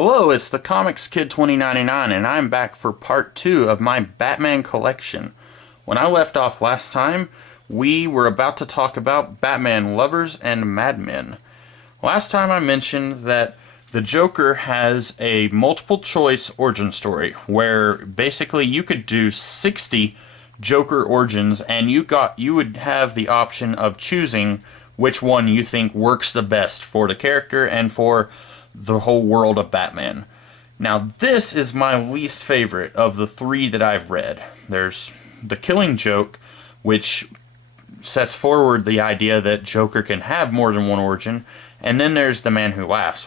Hello, it's the Comics Kid 2099, and I'm back for part 2 of my Batman collection. When I left off last time, we were about to talk about Batman lovers and madmen. Last time I mentioned that the Joker has a multiple choice origin story, where basically you could do 60 Joker origins, and you would have the option of choosing which one you think works the best for the character and for the whole world of Batman. Now, this is my least favorite of the 3 that I've read. There's The Killing Joke, which sets forward the idea that Joker can have more than one origin, and then there's The Man Who Laughs,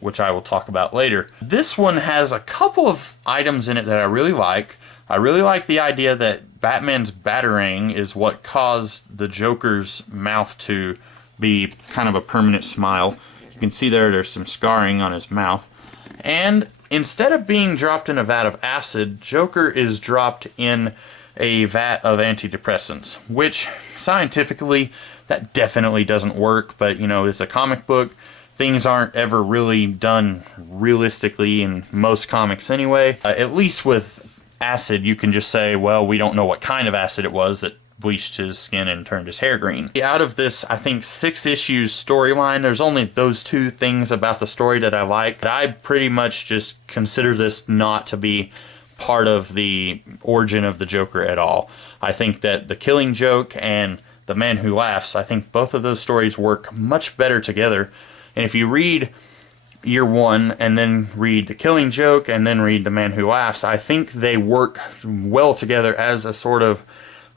which I will talk about later. This one has a couple of items in it that I really like. I really like the idea that Batman's batarang is what caused the Joker's mouth to be kind of a permanent smile. You can see there's some scarring on his mouth. And instead of being dropped in a vat of acid, Joker is dropped in a vat of antidepressants, which scientifically, that definitely doesn't work, but you know, it's a comic book. Things aren't ever really done realistically in most comics anyway. At least with acid, you can just say, well, we don't know what kind of acid it was that bleached his skin and turned his hair green. Out of this, I think, 6 issues storyline, there's only those 2 things about the story that I like. I pretty much just consider this not to be part of the origin of the Joker at all. I think that The Killing Joke and The Man Who Laughs, I think both of those stories work much better together. And if you read Year 1 and then read The Killing Joke and then read The Man Who Laughs, I think they work well together as a sort of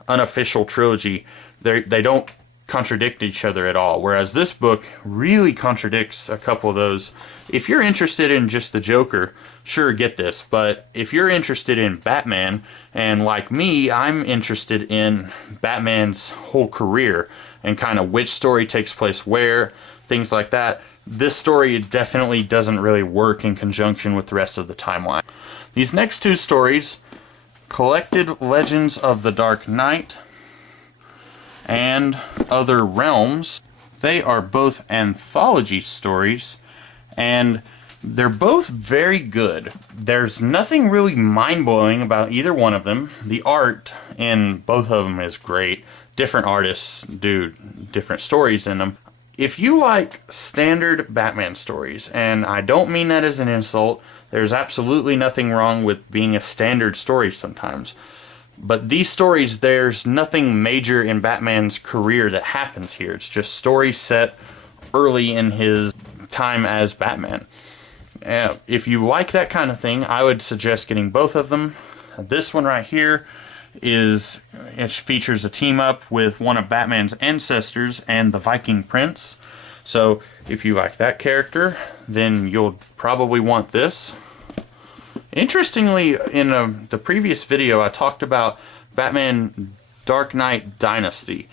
unofficial trilogy. They don't contradict each other at all, whereas this book really contradicts a couple of those. If you're interested in just the Joker, sure, get this, but if you're interested in Batman, and like me, I'm interested in Batman's whole career and kind of which story takes place where, things like that, this story definitely doesn't really work in conjunction with the rest of the timeline. These next 2 stories, Collected Legends of the Dark Knight and Other Realms, they are both anthology stories, and they're both very good. There's nothing really mind-blowing about either one of them. The art in both of them is great. Different artists do different stories in them. If you like standard Batman stories, and I don't mean that as an insult, there's absolutely nothing wrong with being a standard story sometimes. But these stories, there's nothing major in Batman's career that happens here. It's just stories set early in his time as Batman. If you like that kind of thing, I would suggest getting both of them. This one right here it features a team up with one of Batman's ancestors and the Viking Prince. So if you like that character, then you'll probably want this. Interestingly, in the previous video, I talked about Batman Dark Knight Dynasty.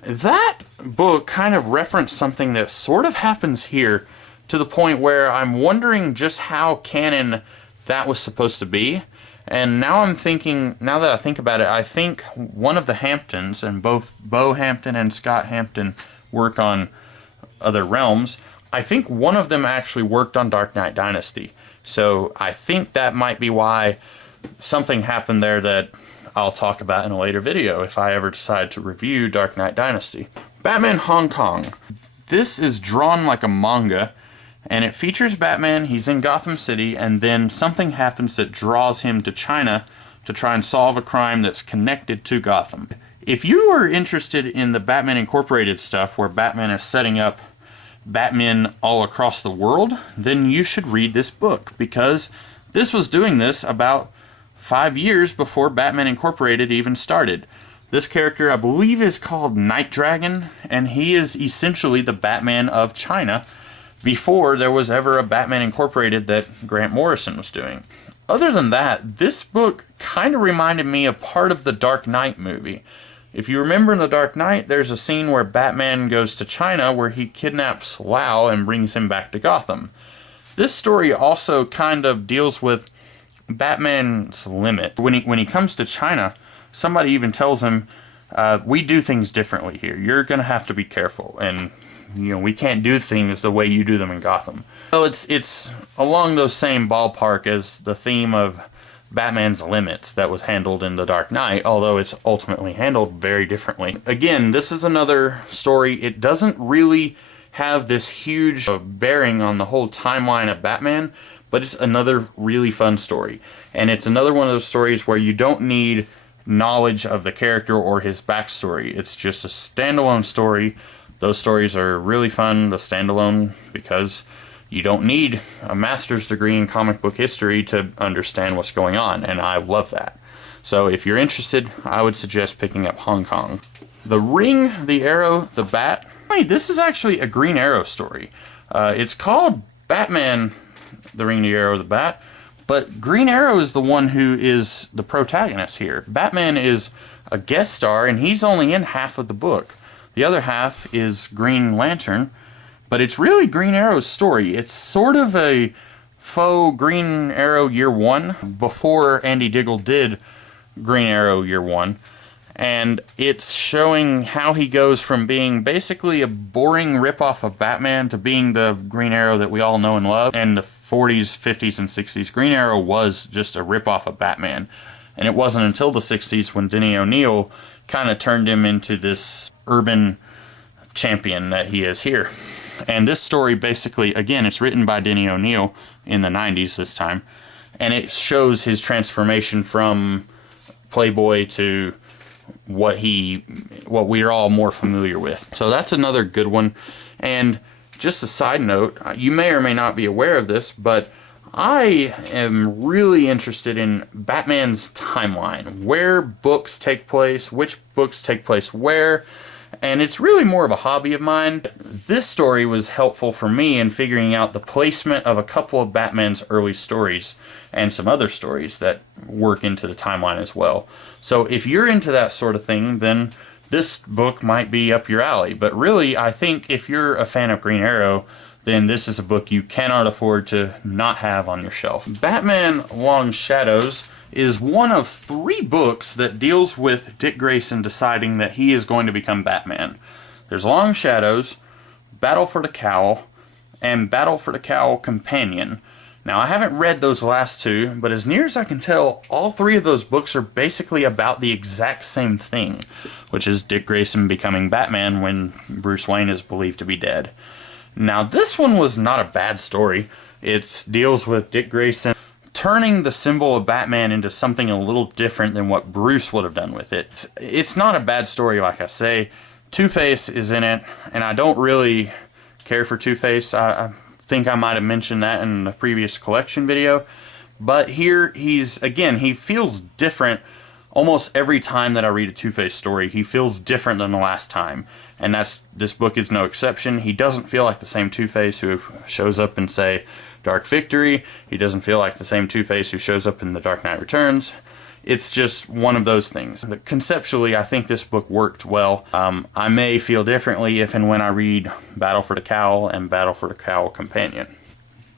That book kind of referenced something that sort of happens here, to the point where I'm wondering just how canon that was supposed to be. And now that I think about it, I think one of the Hamptons, and both Bo Hampton and Scott Hampton work on Other Realms, I think one of them actually worked on Dark Knight Dynasty. So I think that might be why something happened there that I'll talk about in a later video if I ever decide to review Dark Knight Dynasty. Batman Hong Kong. This is drawn like a manga, and it features Batman. He's in Gotham City, and then something happens that draws him to China to try and solve a crime that's connected to Gotham. If you are interested in the Batman Incorporated stuff, where Batman is setting up Batman all across the world, then you should read this book, because this was doing this about 5 years before Batman Incorporated even started. This character, I believe, is called Night Dragon, and he is essentially the Batman of China before there was ever a Batman Incorporated that Grant Morrison was doing. Other than that, this book kind of reminded me of part of the Dark Knight movie. If you remember in The Dark Knight, there's a scene where Batman goes to China where he kidnaps Lau and brings him back to Gotham. This story also kind of deals with Batman's limit. When he comes to China, somebody even tells him, we do things differently here. You're going to have to be careful. And we can't do things the way you do them in Gotham. So it's along those same ballpark as the theme of Batman's limits that was handled in The Dark Knight, although it's ultimately handled very differently. Again, this is another story. It doesn't really have this huge bearing on the whole timeline of Batman, but it's another really fun story. And it's another one of those stories where you don't need knowledge of the character or his backstory. It's just a standalone story. Those stories are really fun, the standalone, because you don't need a master's degree in comic book history to understand what's going on, and I love that. So if you're interested, I would suggest picking up Hong Kong. The Ring, the Arrow, the Bat. Wait, this is actually a Green Arrow story. It's called Batman, the Ring, the Arrow, the Bat, but Green Arrow is the one who is the protagonist here. Batman is a guest star, and he's only in half of the book. The other half is Green Lantern, but it's really Green Arrow's story. It's sort of a faux Green Arrow Year One, before Andy Diggle did Green Arrow Year One. And it's showing how he goes from being basically a boring ripoff of Batman to being the Green Arrow that we all know and love. And the 40s, 50s, and 60s, Green Arrow was just a ripoff of Batman. And it wasn't until the 60s when Denny O'Neil kind of turned him into this urban champion that he is here. And this story basically, again, it's written by Denny O'Neil in the 90s this time. And it shows his transformation from Playboy to what we're all more familiar with. So that's another good one. And just a side note, you may or may not be aware of this, but I am really interested in Batman's timeline, where books take place, which books take place where, and it's really more of a hobby of mine. This story was helpful for me in figuring out the placement of a couple of Batman's early stories and some other stories that work into the timeline as well. So if you're into that sort of thing, then this book might be up your alley. But really, I think if you're a fan of Green Arrow, then this is a book you cannot afford to not have on your shelf. Batman Long Shadows is one of 3 books that deals with Dick Grayson deciding that he is going to become Batman. There's Long Shadows, Battle for the Cowl, and Battle for the Cowl Companion. Now, I haven't read those last 2, but as near as I can tell, all 3 of those books are basically about the exact same thing, which is Dick Grayson becoming Batman when Bruce Wayne is believed to be dead. Now, this one was not a bad story. It deals with Dick Grayson turning the symbol of Batman into something a little different than what Bruce would have done with it. It's not a bad story, like I say. Two-Face is in it, and I don't really care for Two-Face. I think I might have mentioned that in the previous collection video. But here, he feels different almost every time that I read a Two-Face story. He feels different than the last time. And this book is no exception. He doesn't feel like the same Two-Face who shows up in, say, Dark Victory. He doesn't feel like the same Two-Face who shows up in The Dark Knight Returns. It's just one of those things. But conceptually, I think this book worked well. I may feel differently if and when I read Battle for the Cowl and Battle for the Cowl Companion.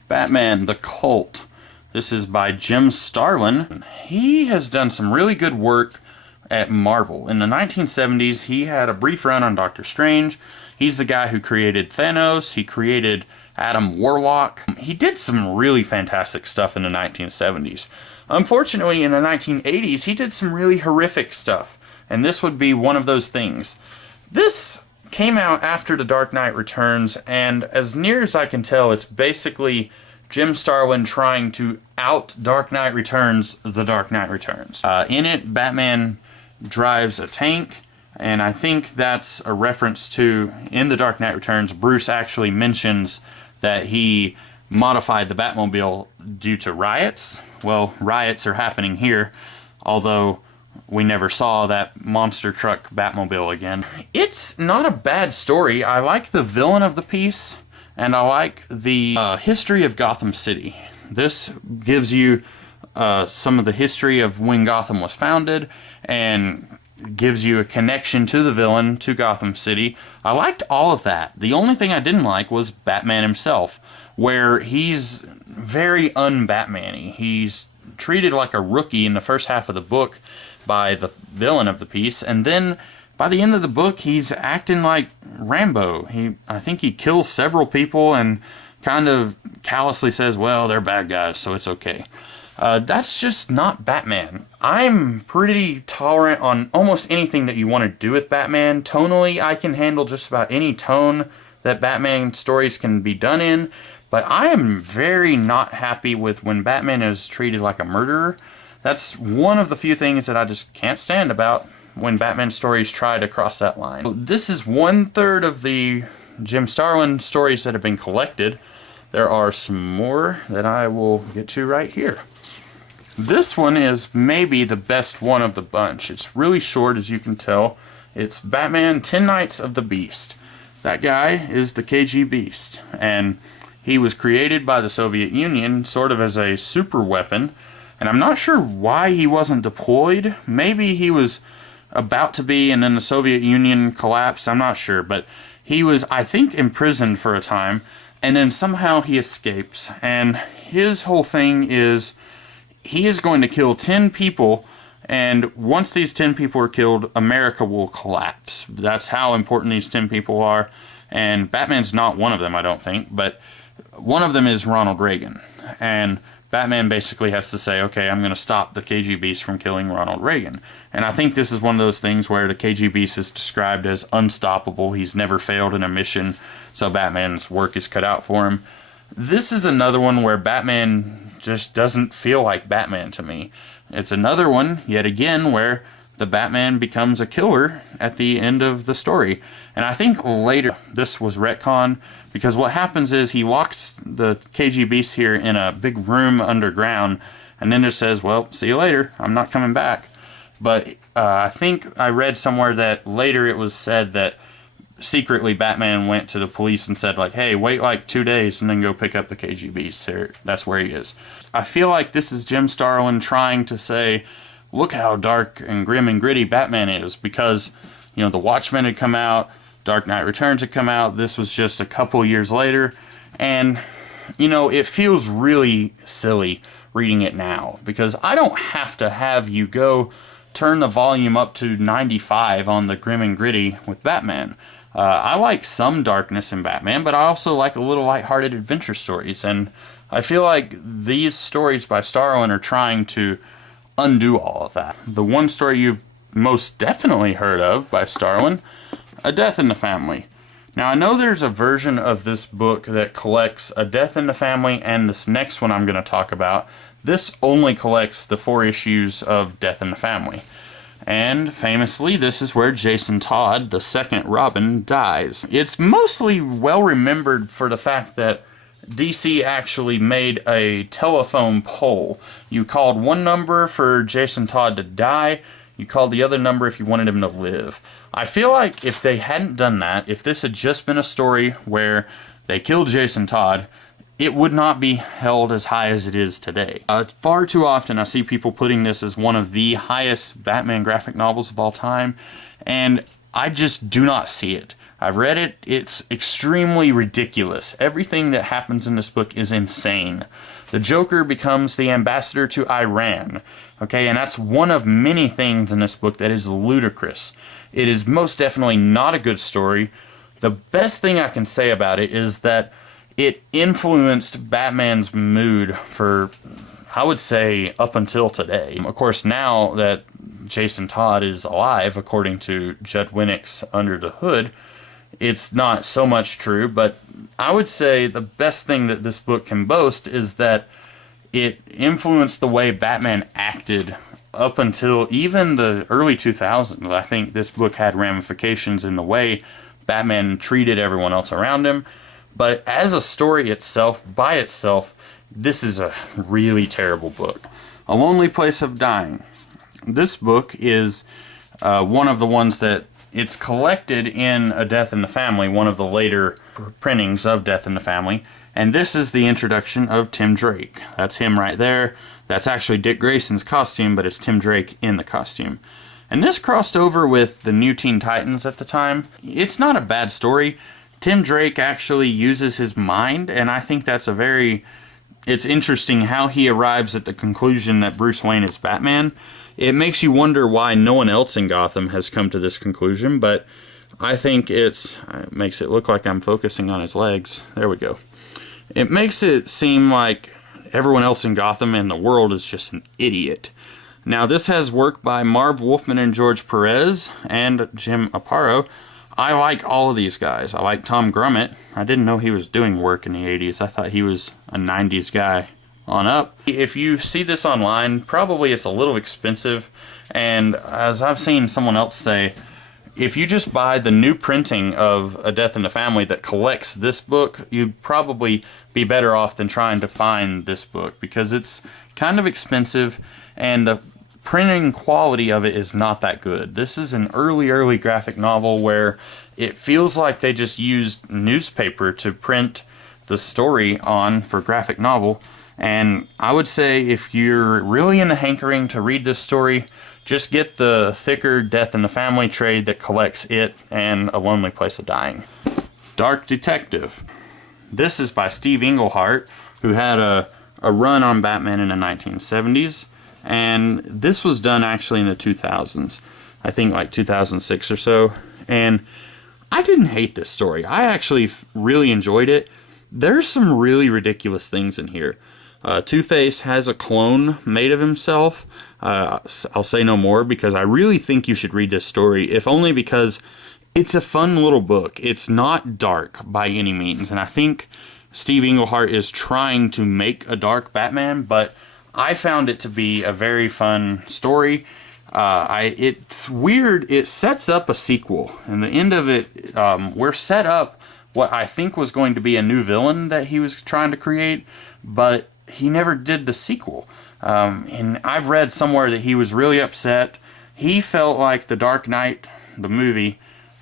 Batman, the Cult. This is by Jim Starlin. He has done some really good work at Marvel. In the 1970s, he had a brief run on Doctor Strange. He's the guy who created Thanos. He created Adam Warlock. He did some really fantastic stuff in the 1970s. Unfortunately, in the 1980s, he did some really horrific stuff, and this would be one of those things. This came out after The Dark Knight Returns, and as near as I can tell, it's basically Jim Starlin trying to out Dark Knight Returns The Dark Knight Returns. In it, Batman drives a tank, and I think that's a reference to, in The Dark Knight Returns, Bruce actually mentions that he modified the Batmobile due to riots. Well, riots are happening here, although we never saw that monster truck Batmobile again. It's not a bad story. I like the villain of the piece, and I like the history of Gotham City. This gives you some of the history of when Gotham was founded, and gives you a connection to the villain, to Gotham City. I liked all of that. The only thing I didn't like was Batman himself, where he's very un-Batman-y. He's treated like a rookie in the first half of the book by the villain of the piece, and then by the end of the book, he's acting like Rambo. I think he kills several people and kind of callously says, well, they're bad guys, so it's okay. That's just not Batman. I'm pretty tolerant on almost anything that you want to do with Batman. Tonally, I can handle just about any tone that Batman stories can be done in, but I am very not happy with when Batman is treated like a murderer. That's one of the few things that I just can't stand about when Batman stories try to cross that line. This is 1/3 of the Jim Starlin stories that have been collected. There are some more that I will get to right here. This one is maybe the best one of the bunch. It's really short, as you can tell. It's Batman 10 Nights of the Beast. That guy is the KG Beast, and he was created by the Soviet Union sort of as a super weapon, and I'm not sure why he wasn't deployed. Maybe he was about to be, and then the Soviet Union collapsed. I'm not sure, but he was, I think, imprisoned for a time, and then somehow he escapes, and his whole thing is he is going to kill 10 people, and once these 10 people are killed, America will collapse. That's how important these 10 people are, and Batman's not one of them, I don't think, but one of them is Ronald Reagan, and Batman basically has to say, okay, I'm going to stop the KG Beast from killing Ronald Reagan. And I think this is one of those things where the KG Beast is described as unstoppable. He's never failed in a mission, so Batman's work is cut out for him. This is another one where Batman just doesn't feel like Batman to me. It's another one, yet again, where the Batman becomes a killer at the end of the story. And I think later this was retcon, because what happens is he locks the KG Beast here in a big room underground, and then just says, well, see you later, I'm not coming back. But I think I read somewhere that later it was said that secretly Batman went to the police and said, like, hey, wait like 2 days and then go pick up the KG Beast. That's where he is. I feel like this is Jim Starlin trying to say, look how dark and grim and gritty Batman is, because, you know, The Watchmen had come out, Dark Knight Returns had come out, this was just a couple years later, and, you know, it feels really silly reading it now, because I don't have to have you go turn the volume up to 95 on the grim and gritty with Batman. I like some darkness in Batman, but I also like a little lighthearted adventure stories, and I feel like these stories by Starlin are trying to undo all of that. The one story you've most definitely heard of by Starlin, A Death in the Family. Now, I know there's a version of this book that collects A Death in the Family and this next one I'm going to talk about. This only collects the 4 issues of Death in the Family. And famously, this is where Jason Todd, the second Robin, dies. It's mostly well remembered for the fact that DC actually made a telephone poll. You called one number for Jason Todd to die, you called the other number if you wanted him to live. I feel like if they hadn't done that, if this had just been a story where they killed Jason Todd, it would not be held as high as it is today. Far too often I see people putting this as one of the highest Batman graphic novels of all time, and I just do not see it. I've read it, it's extremely ridiculous. Everything that happens in this book is insane. The Joker becomes the ambassador to Iran, okay, and that's one of many things in this book that is ludicrous. It is most definitely not a good story. The best thing I can say about it is that it influenced Batman's mood for, I would say, up until today. Of course, now that Jason Todd is alive, according to Judd Winnick's Under the Hood, it's not so much true, but I would say the best thing that this book can boast is that it influenced the way Batman acted up until even the early 2000s. I think this book had ramifications in the way Batman treated everyone else around him. But as a story itself, by itself, this is a really terrible book. A Lonely Place of Dying. This book is one of the ones that it's collected in A Death in the Family, one of the later printings of Death in the Family. And this is the introduction of Tim Drake. That's him right there. That's actually Dick Grayson's costume, but it's Tim Drake in the costume. And this crossed over with the New Teen Titans at the time. It's not a bad story. Tim Drake actually uses his mind, and I think that's it's interesting how he arrives at the conclusion that Bruce Wayne is Batman. it makes you wonder why no one else in Gotham has come to this conclusion, but I think it makes it look like I'm focusing on his legs. There we go. It makes it seem like everyone else in Gotham and the world is just an idiot. Now, this has work by Marv Wolfman and George Perez and Jim Aparo. I like all of these guys. I like Tom Grummett. I didn't know he was doing work in the 80s. I thought he was a 90s guy on up. If you see this online, probably it's a little expensive. And as I've seen someone else say, if you just buy the new printing of A Death in the Family that collects this book, you'd probably be better off than trying to find this book, because it's kind of expensive and the printing quality of it is not that good. This is an early graphic novel where it feels like they just used newspaper to print the story on for graphic novel. And I would say if you're really in the hankering to read this story, just get the thicker Death in the Family trade that collects it and A Lonely Place of Dying. Dark Detective. This is by Steve Englehart, who had a run on Batman in the 1970s. And this was done actually in the 2000s. I think like 2006 or so. And I didn't hate this story. I actually really enjoyed it. There's some really ridiculous things in here. Two-Face has a clone made of himself. I'll say no more because I really think you should read this story, if only because it's a fun little book. It's not dark by any means. And I think Steve Englehart is trying to make a dark Batman, but I found it to be a very fun story. It's weird. It sets up a sequel. And the end of it, we're set up what I think was going to be a new villain that he was trying to create, but he never did the sequel. And I've read somewhere that he was really upset. He felt like The Dark Knight, the movie,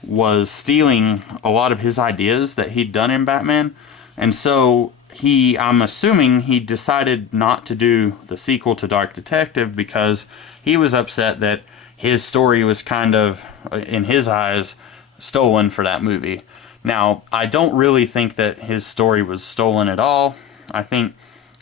was stealing a lot of his ideas that he'd done in Batman. And so I'm assuming he decided not to do the sequel to Dark Detective because he was upset that his story was kind of, in his eyes, stolen for that movie. Now, I don't really think that his story was stolen at all. I think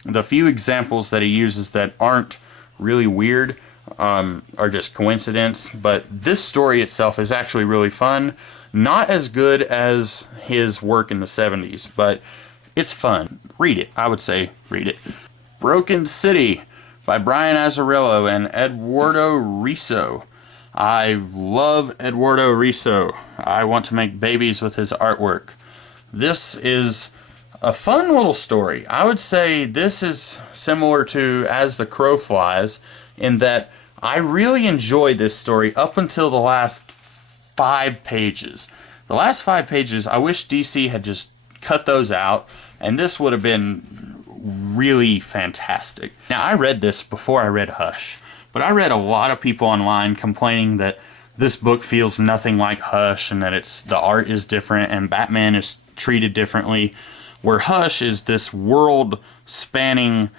the few examples that he uses that aren't really weird are just coincidence, but this story itself is actually really fun. Not as good as his work in the 70s, but it's fun. Read it. I would say read it. Broken City by Brian Azarello and Eduardo Risso. I love Eduardo Risso. I want to make babies with his artwork. This is a fun little story. I would say this is similar to As the Crow Flies in that I really enjoyed this story up until the last 5 pages. The last 5 pages, I wish DC had just cut those out, and this would have been really fantastic. Now, I read this before I read Hush, but I read a lot of people online complaining that this book feels nothing like Hush and that the art is different and Batman is treated differently, where Hush is this world-spanning,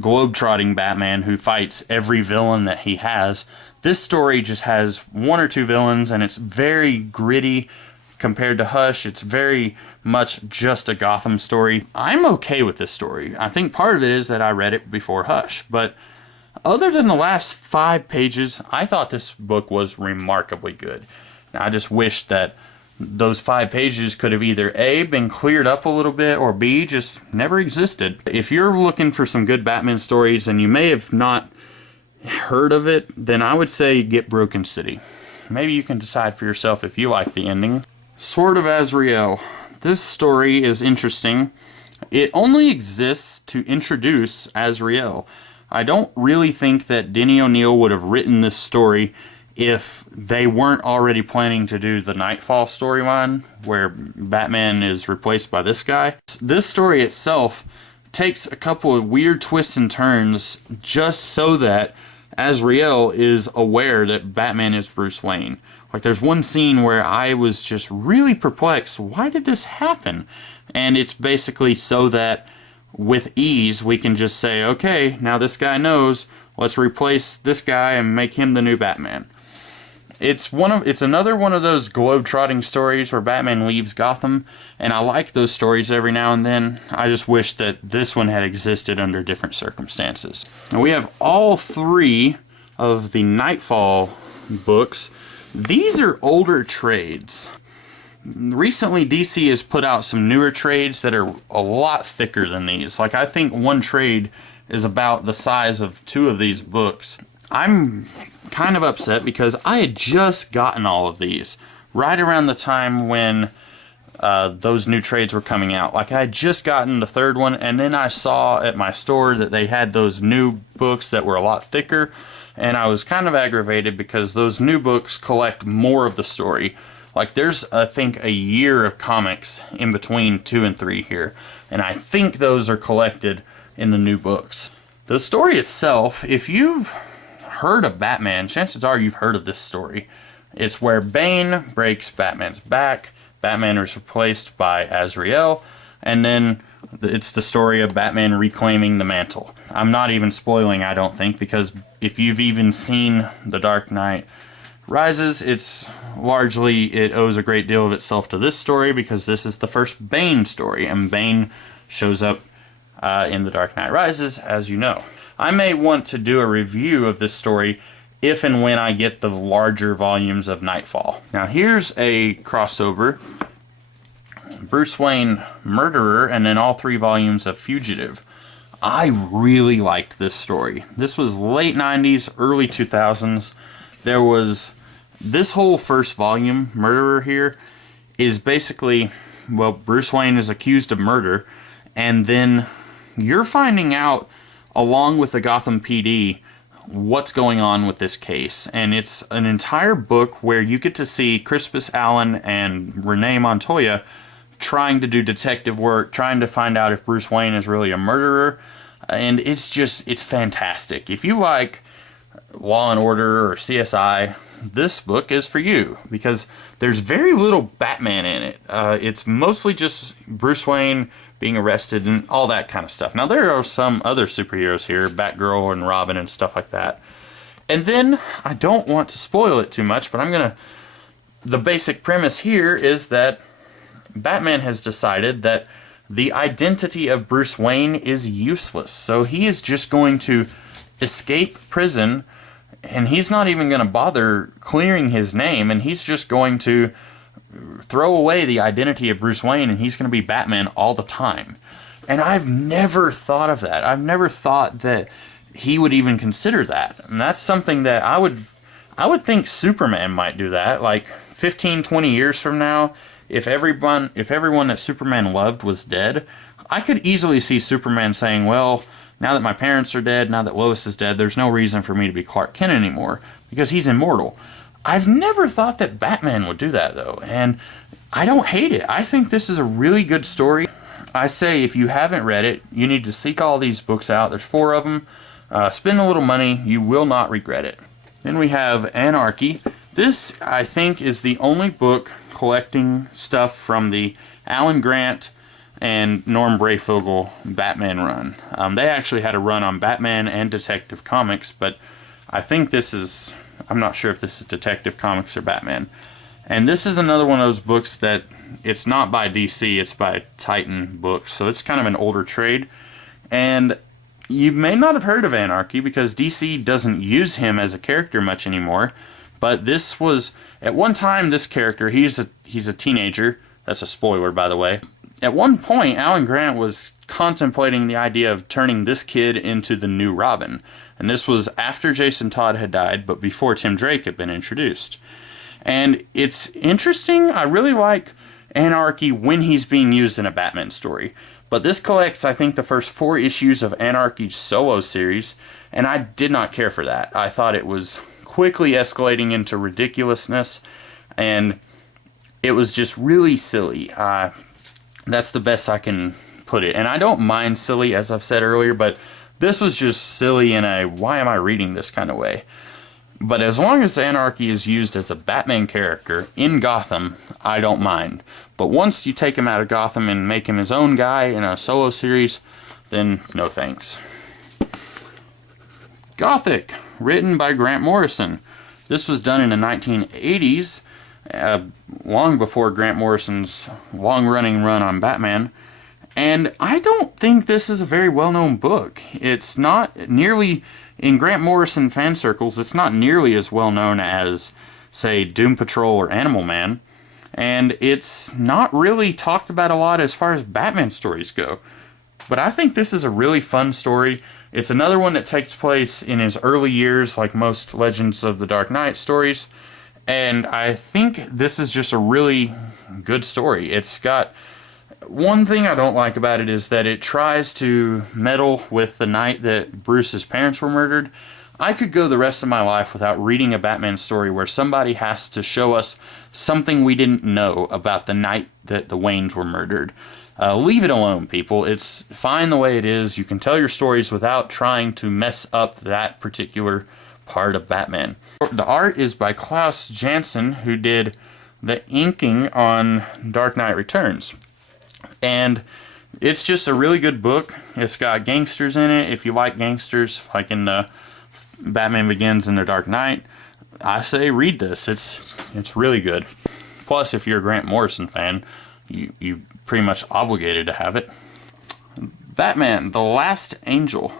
globe-trotting Batman who fights every villain that he has. This story just has 1 or 2 villains, and it's very gritty compared to Hush. It's very much just a Gotham story. I'm okay with this story. I think part of it is that I read it before Hush, but other than the last 5 pages, I thought this book was remarkably good. Now, I just wish that those 5 pages could have either A, been cleared up a little bit, or B, just never existed. If you're looking for some good Batman stories and you may have not heard of it, then I would say get Broken City. Maybe you can decide for yourself if you like the ending. Sword of Azrael. This story is interesting. It only exists to introduce Azrael. I don't really think that Denny O'Neil would have written this story if they weren't already planning to do the Knightfall storyline, where Batman is replaced by this guy. This story itself takes a couple of weird twists and turns just so that Azrael is aware that Batman is Bruce Wayne. Like, there's one scene where I was just really perplexed. Why did this happen? And it's basically so that with ease we can just say, okay, now this guy knows, let's replace this guy and make him the new Batman. It's another one of those globe-trotting stories where Batman leaves Gotham, and I like those stories every now and then. I just wish that this one had existed under different circumstances. Now we have all 3 of the Knightfall books. These are older trades. Recently, DC has put out some newer trades that are a lot thicker than these. Like, I think one trade is about the size of 2 of these books. I'm kind of upset because I had just gotten all of these right around the time when those new trades were coming out. Like, I had just gotten the 3rd one, and then I saw at my store that they had those new books that were a lot thicker, and I was kind of aggravated because those new books collect more of the story. Like, there's, I think, a year of comics in between 2 and 3 here, and I think those are collected in the new books. The story itself, if you've heard of Batman, chances are you've heard of this story. It's where Bane breaks Batman's back, Batman is replaced by Azrael, and then it's the story of Batman reclaiming the mantle. I'm not even spoiling, I don't think, because if you've even seen The Dark Knight Rises, it owes a great deal of itself to this story because this is the first Bane story, and Bane shows up in The Dark Knight Rises, as you know. I may want to do a review of this story if and when I get the larger volumes of Knightfall. Now here's a crossover. Bruce Wayne Murderer, and then all 3 volumes of Fugitive. I really liked this story. This was late 90s, early 2000s. There was this whole first volume, Murderer here, is basically, well, Bruce Wayne is accused of murder, and then you're finding out, along with the Gotham PD, what's going on with this case. And it's an entire book where you get to see Crispus Allen and Renee Montoya trying to do detective work, trying to find out if Bruce Wayne is really a murderer. And it's fantastic. If you like Law and Order or CSI, this book is for you because there's very little Batman in it. It's mostly just Bruce Wayne being arrested and all that kind of stuff. Now, there are some other superheroes here, Batgirl and Robin and stuff like that. And then, I don't want to spoil it too much, but the basic premise here is that Batman has decided that the identity of Bruce Wayne is useless. So he is just going to escape prison, and he's not even going to bother clearing his name, and he's just going to throw away the identity of Bruce Wayne, and he's going to be Batman all the time. And I've never thought of that. I've never thought that he would even consider that. And that's something that I would think Superman might do that. Like 15, 20 years from now, if everyone that Superman loved was dead, I could easily see Superman saying, well, now that my parents are dead, now that Lois is dead, there's no reason for me to be Clark Kent anymore, because he's immortal. I've never thought that Batman would do that, though, and I don't hate it. I think this is a really good story. I say if you haven't read it, you need to seek all these books out. There's 4 of them. Spend a little money. You will not regret it. Then we have Anarchy. This, I think, is the only book collecting stuff from the Alan Grant and Norm Brayfogle Batman run. They actually had a run on Batman and Detective Comics, but I think this is... I'm not sure if this is Detective Comics or Batman. And this is another one of those books that it's not by DC, it's by Titan Books, so it's kind of an older trade. And you may not have heard of Anarchy because DC doesn't use him as a character much anymore. But this was, at one time, this character, he's a teenager. That's a spoiler, by the way. At one point, Alan Grant was contemplating the idea of turning this kid into the new Robin. And this was after Jason Todd had died, but before Tim Drake had been introduced. And it's interesting. I really like Anarchy when he's being used in a Batman story. But this collects, I think, the first 4 issues of Anarchy's solo series, and I did not care for that. I thought it was quickly escalating into ridiculousness, and it was just really silly. That's the best I can put it. And I don't mind silly, as I've said earlier, but this was just silly in a why am I reading this kind of way. But as long as Anarchy is used as a Batman character in Gotham, I don't mind. But once you take him out of Gotham and make him his own guy in a solo series, then no thanks. Gothic, written by Grant Morrison. This was done in the 1980s, long before Grant Morrison's long-running run on Batman. And I don't think this is a very well-known book. It's not nearly, in Grant Morrison fan circles, it's not nearly as well-known as, say, Doom Patrol or Animal Man. And it's not really talked about a lot as far as Batman stories go. But I think this is a really fun story. It's another one that takes place in his early years, like most Legends of the Dark Knight stories. And I think this is just a really good story. It's got... One thing I don't like about it is that it tries to meddle with the night that Bruce's parents were murdered. I could go the rest of my life without reading a Batman story where somebody has to show us something we didn't know about the night that the Waynes were murdered. Leave it alone, people. It's fine the way it is. You can tell your stories without trying to mess up that particular part of Batman. The art is by Klaus Janson, who did the inking on Dark Knight Returns. And it's just a really good book. It's got gangsters in it. If you like gangsters, like in the Batman Begins and The Dark Knight, I say read this. It's really good. Plus, if you're a Grant Morrison fan, you pretty much obligated to have it. Batman, The Last Angel.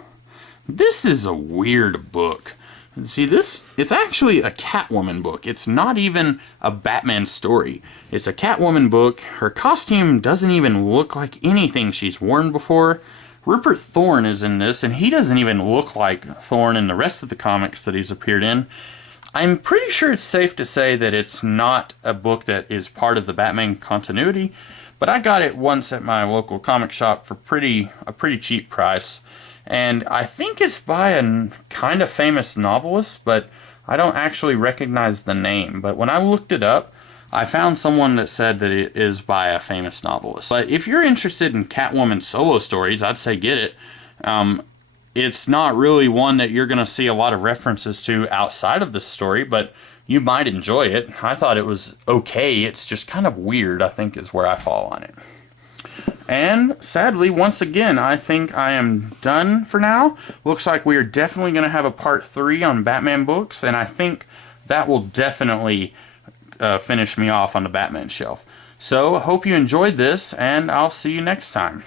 This is a weird book. See, it's actually a Catwoman book. It's not even a Batman story. It's a Catwoman book. Her costume doesn't even look like anything she's worn before. Rupert Thorne is in this, and he doesn't even look like Thorne in the rest of the comics that he's appeared in. I'm pretty sure it's safe to say that it's not a book that is part of the Batman continuity, but I got it once at my local comic shop for a pretty cheap price. And I think it's by a kind of famous novelist, but I don't actually recognize the name. But when I looked it up, I found someone that said that it is by a famous novelist. But if you're interested in Catwoman solo stories, I'd say get it. It's not really one that you're going to see a lot of references to outside of this story, but you might enjoy it. I thought it was okay. It's just kind of weird, I think, is where I fall on it. And sadly, once again, I think I am done for now. Looks like we are definitely going to have a part 3 on Batman books, and I think that will definitely finish me off on the Batman shelf. So, I hope you enjoyed this, and I'll see you next time.